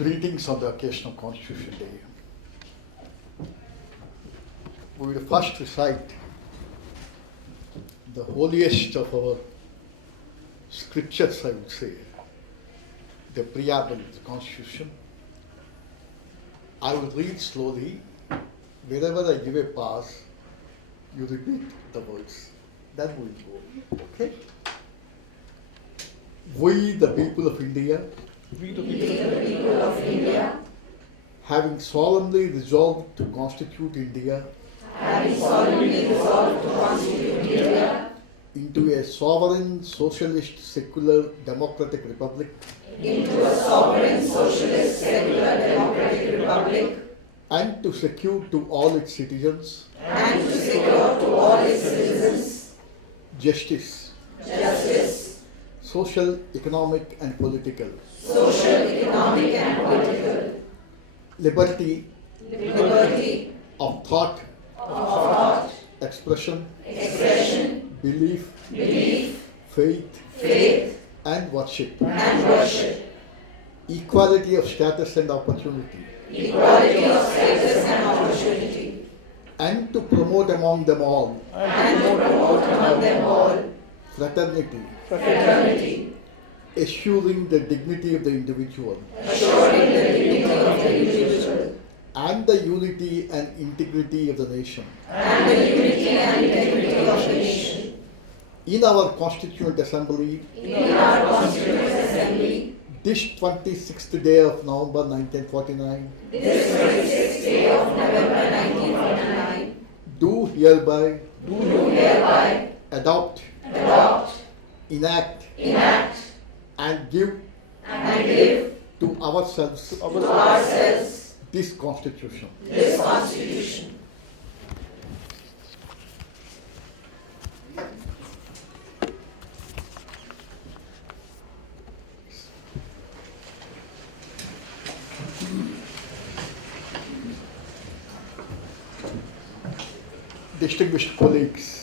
Greetings on the occasion of Constitution Day. We will first recite the holiest of our scriptures, I would say, the preamble of the Constitution. I will read slowly. Wherever I give a pause, you repeat the words. Then we will go. Okay? We, the people of India, having solemnly resolved to constitute India into a sovereign, socialist, secular, democratic republic, and to secure to all its citizens justice, social, economic, and political liberty of thought, expression, belief, faith, and worship, equality of status and opportunity, and to promote among them all fraternity, assuring the dignity of the individual, and the unity and integrity of the nation. In our Constituent Assembly, this 26th day of November 1949, do hereby adopt, enact, and give to ourselves this Constitution. Distinguished colleagues,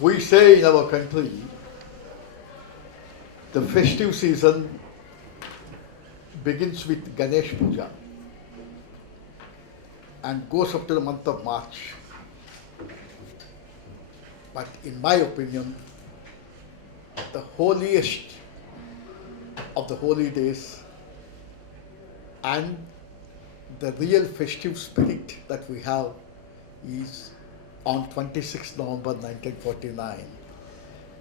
we say in our country, the festive season begins with Ganesh Puja and goes up to the month of March. But in my opinion, the holiest of the holy days and the real festive spirit that we have is on 26 November 1949,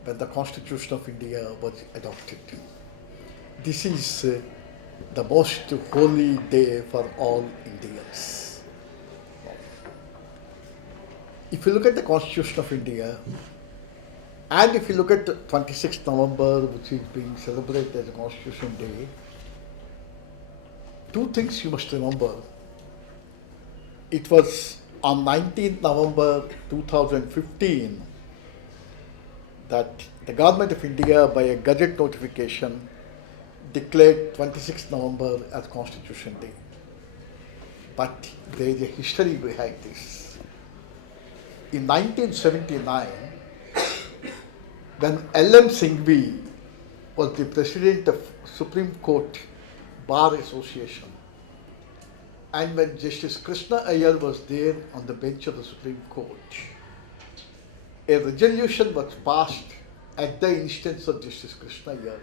when the Constitution of India was adopted. This is the most holy day for all Indians. If you look at the Constitution of India, and if you look at 26 November, which is being celebrated as a Constitution Day, two things you must remember. It was on 19th November 2015 that the Government of India, by a Gazette notification, declared 26th November as Constitution Day. But there is a history behind this. In 1979, when L.M. Singhvi was the President of Supreme Court Bar Association, and when Justice Krishna Iyer was there on the bench of the Supreme Court, a resolution was passed at the instance of Justice Krishna Iyer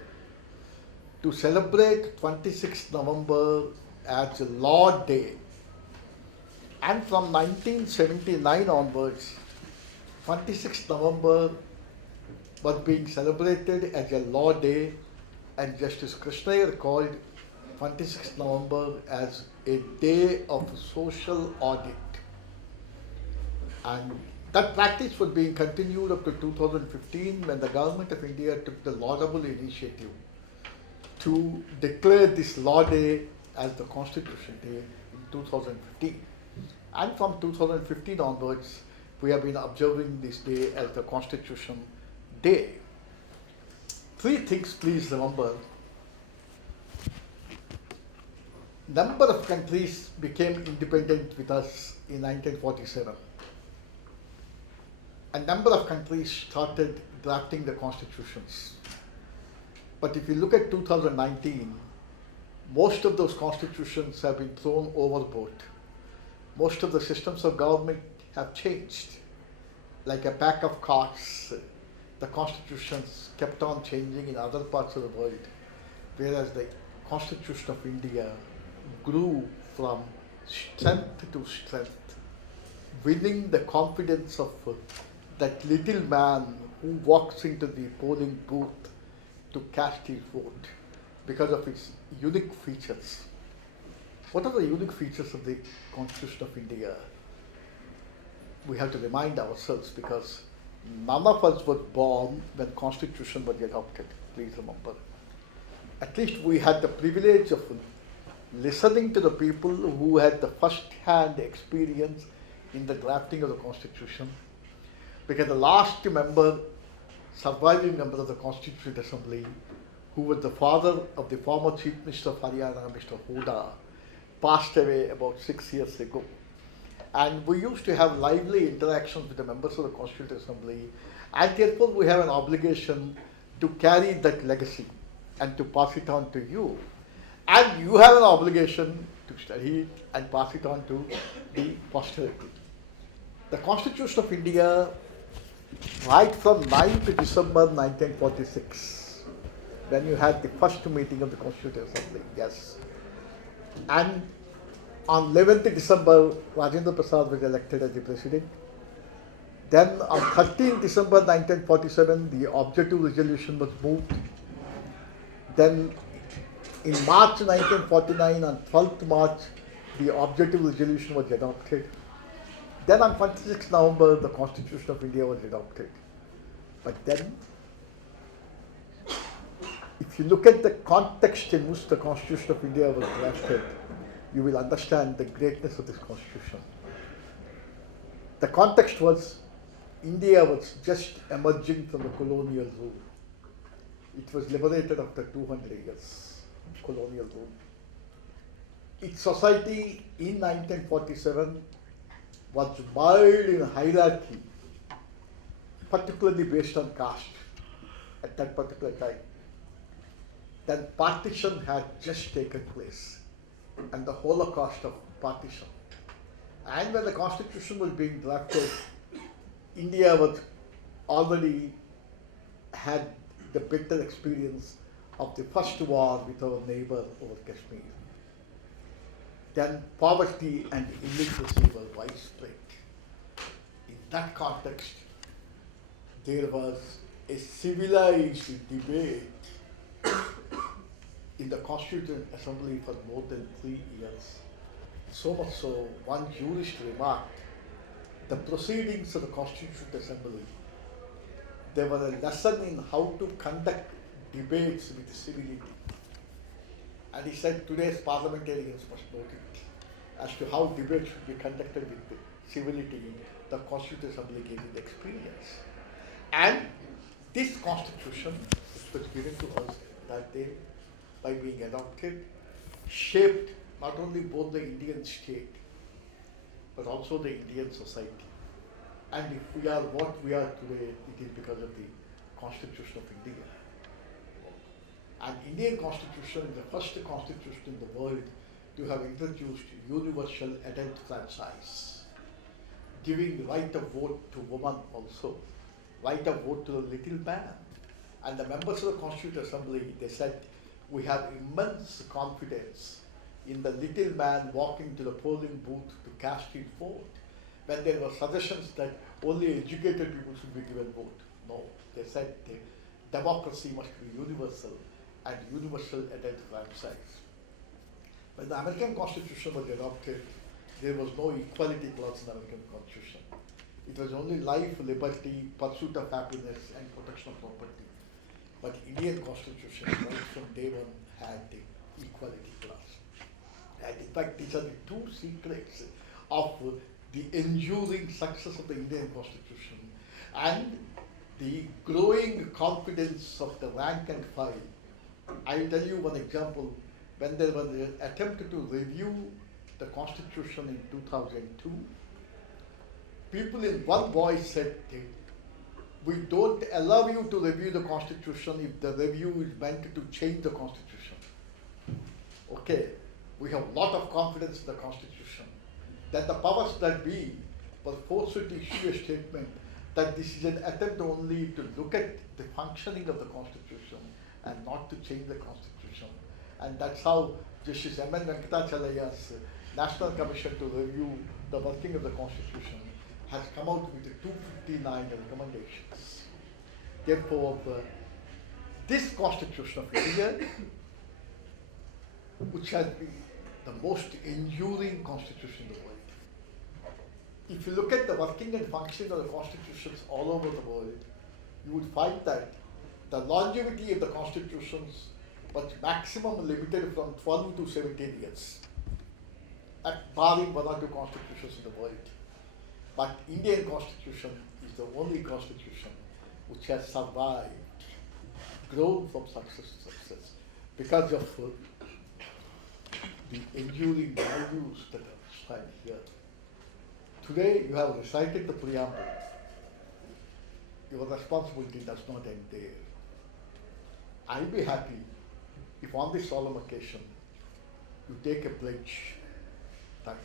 to celebrate 26 November as a Law Day. And from 1979 onwards, 26 November was being celebrated as a Law Day, and Justice Krishna Iyer called 26 November as a day of social audit. And that practice was being continued up to 2015, when the Government of India took the laudable initiative to declare this Law Day as the Constitution Day in 2015. And from 2015 onwards, we have been observing this day as the Constitution Day. Three things please remember. Number of countries became independent with us in 1947. A number of countries started drafting the constitutions. But if you look at 2019, most of those constitutions have been thrown overboard. Most of the systems of government have changed. Like a pack of cards, the constitutions kept on changing in other parts of the world, whereas the Constitution of India grew from strength to strength, winning the confidence of that little man who walks into the polling booth to cast his vote because of its unique features. What are the unique features of the Constitution of India? We have to remind ourselves, because none of us was born when Constitution was adopted, please remember. At least we had the privilege of listening to the people who had the first-hand experience in the drafting of the Constitution, because the last surviving member of the Constituent Assembly, who was the father of the former Chief Minister of Haryana, Mr. Huda, passed away about 6 years ago. And we used to have lively interactions with the members of the Constituent Assembly, and therefore we have an obligation to carry that legacy and to pass it on to you. And you have an obligation to study it and pass it on to the posterity. The Constitution of India, right from 9th December 1946, when you had the first meeting of the Constituent Assembly, yes. And on 11th December, Rajendra Prasad was elected as the president. Then on 13th December 1947, the objective resolution was moved. Then in March 1949, on 12th March, the objective resolution was adopted. Then on 26th November, the Constitution of India was adopted. But then, if you look at the context in which the Constitution of India was drafted, you will understand the greatness of this Constitution. The context was India was just emerging from the colonial rule. It was liberated after 200 years of colonial rule. Its society in 1947 was mired in hierarchy, particularly based on caste at that particular time. Then partition had just taken place, and the Holocaust of partition. And when the Constitution was being drafted, India was already had the bitter experience of the first war with our neighbor over Kashmir. Then poverty and illiteracy were widespread. In that context, there was a civilized debate in the Constituent Assembly for more than 3 years. So much so, one jurist remarked, the proceedings of the Constituent Assembly, they were a lesson in how to conduct debates with civility. And he said today's parliamentarians must note it. As to how debates should be conducted with civility, the Constituent Assembly gave it experience. And this Constitution, which was given to us that day by being adopted, shaped not only both the Indian state, but also the Indian society. And if we are what we are today, it is because of the Constitution of India. And Indian Constitution is the first constitution in the world to have introduced universal adult franchise, giving right of vote to women also, right of vote to the little man. And the members of the Constituent Assembly, they said, we have immense confidence in the little man walking to the polling booth to cast his vote. When there were suggestions that only educated people should be given vote. No, they said democracy must be universal and universal adult franchise. When the American Constitution was adopted, there was no equality clause in the American Constitution. It was only life, liberty, pursuit of happiness, and protection of property. But Indian Constitution, right from day one, had the equality clause. And in fact, these are the two secrets of the enduring success of the Indian Constitution and the growing confidence of the rank and file. I'll tell you one example. When there was an attempt to review the Constitution in 2002, people in one voice said, we don't allow you to review the Constitution if the review is meant to change the Constitution. Okay, we have a lot of confidence in the Constitution that the powers that be were forced to issue a statement that this is an attempt only to look at the functioning of the Constitution and not to change the Constitution. And that's how Justice M. N. Venkatachalaya's National Commission to Review the Working of the Constitution has come out with 259 recommendations. Therefore, this Constitution of India, which has been the most enduring constitution in the world. If you look at the working and functioning of the constitutions all over the world, you would find that the longevity of the constitutions was maximum limited from 12 to 17 years, barring one or two constitutions in the world. But Indian constitution is the only constitution which has survived, grown from success to success, because of the enduring values that are described here. Today you have recited the preamble. Your responsibility does not end there. I'll be happy if on this solemn occasion you take a pledge that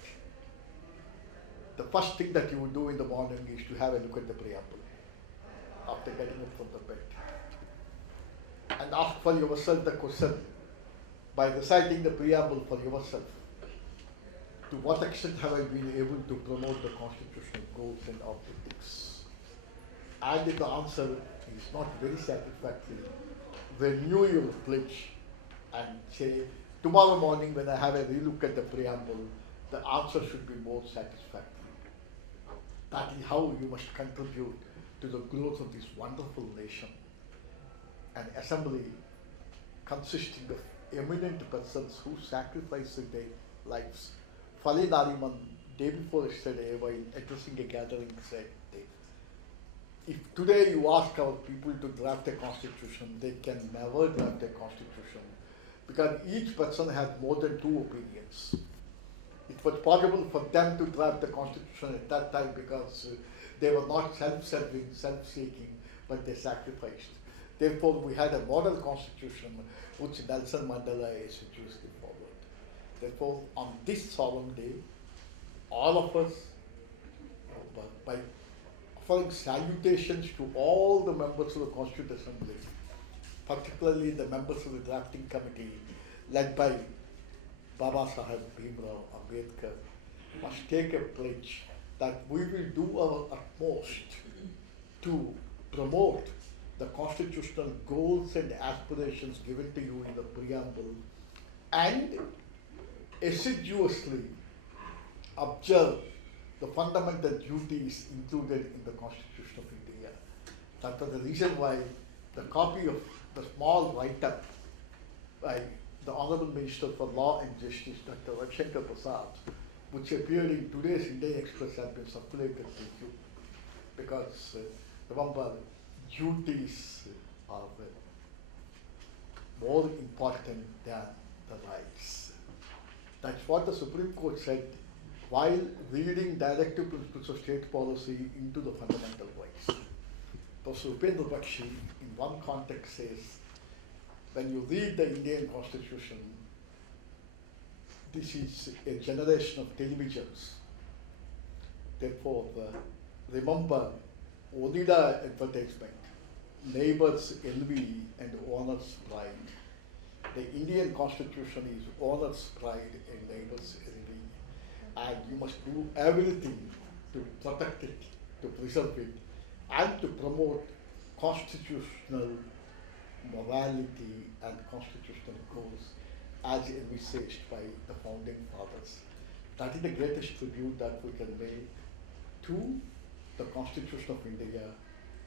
the first thing that you would do in the morning is to have a look at the preamble after getting up from the bed and ask for yourself the question by reciting the preamble for yourself. To what extent have I been able to promote the constitutional goals and objectives? And if the answer is not very satisfactory, renew your pledge and say, tomorrow morning when I have a relook at the preamble, the answer should be more satisfactory. That is how you must contribute to the growth of this wonderful nation. An assembly consisting of eminent persons who sacrificed their lives. Fali Nariman, day before yesterday, while addressing a gathering, said, if today you ask our people to draft a constitution, they can never draft a constitution because each person has more than two opinions. It was possible for them to draft the constitution at that time because they were not self-serving, self-seeking, but they sacrificed. Therefore, we had a model constitution which Nelson Mandela introduced forward. Therefore, on this solemn day, all of us, by offering salutations to all the members of the Constituent Assembly, particularly the members of the drafting committee, led by Baba Saheb Bhimrao Ambedkar, must take a pledge that we will do our utmost to promote the constitutional goals and aspirations given to you in the preamble and assiduously observe the fundamental duties included in the Constitution of India. That was the reason why the copy of the small write-up by the Honorable Minister for Law and Justice, Dr. Ravishankar Prasad, which appeared in today's Indian Express, has been circulated to you. Because remember, duties are more important than the rights. That's what the Supreme Court said while reading directive principles of state policy into the fundamental rights. Professor Upendra Bakshi, in one context, says, when you read the Indian Constitution, this is a generation of televisions. Therefore, remember Onida advertisement, neighbors envy and owner's pride. The Indian Constitution is owner's pride and neighbor's envy. And you must do everything to protect it, to preserve it, and to promote constitutional morality and constitutional goals as envisaged by the founding fathers. That is the greatest tribute that we can make to the Constitution of India,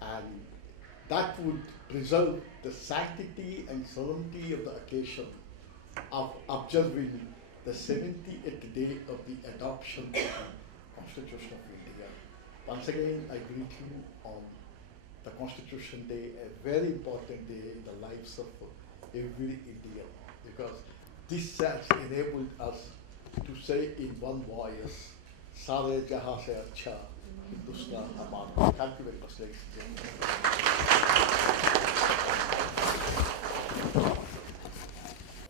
and that would preserve the sanctity and solemnity of the occasion of observing the 70th day of the adoption of the Constitution of India. Once again, I greet you on the Constitution Day, a very important day in the lives of every Indian, because this has enabled us to say in one voice, Sare Jahan se Acha, Hindustan Aman. Thank you very much, ladies and gentlemen.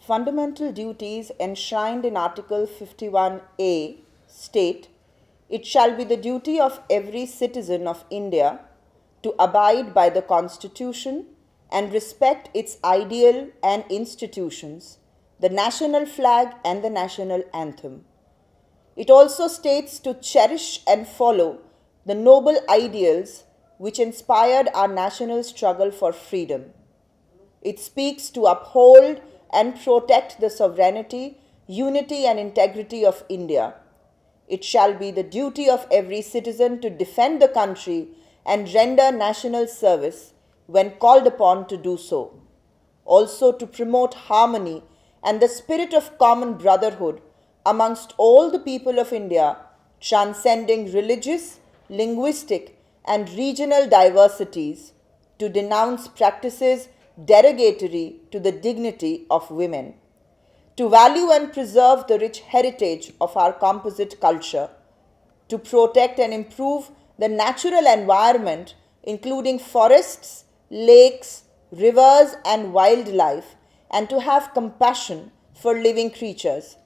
Fundamental duties enshrined in Article 51A state, "It shall be the duty of every citizen of India to abide by the Constitution and respect its ideal and institutions, the national flag and the national anthem." It also states to cherish and follow the noble ideals which inspired our national struggle for freedom. It speaks to uphold and protect the sovereignty, unity, and integrity of India. It shall be the duty of every citizen to defend the country and render national service when called upon to do so. Also to promote harmony and the spirit of common brotherhood amongst all the people of India, transcending religious, linguistic, and regional diversities, to denounce practices derogatory to the dignity of women, to value and preserve the rich heritage of our composite culture, to protect and improve the natural environment, including forests, lakes, rivers, and wildlife, and to have compassion for living creatures,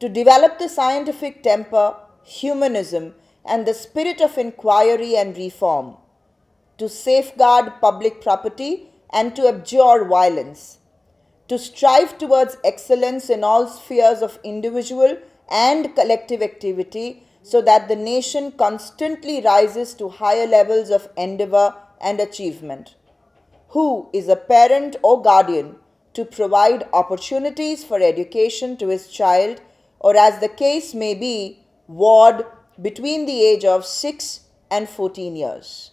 to develop the scientific temper, humanism, and the spirit of inquiry and reform, to safeguard public property and to abjure violence, to strive towards excellence in all spheres of individual and collective activity so that the nation constantly rises to higher levels of endeavor and achievement. Who is a parent or guardian to provide opportunities for education to his child, or as the case may be, ward between the age of 6 and 14 years.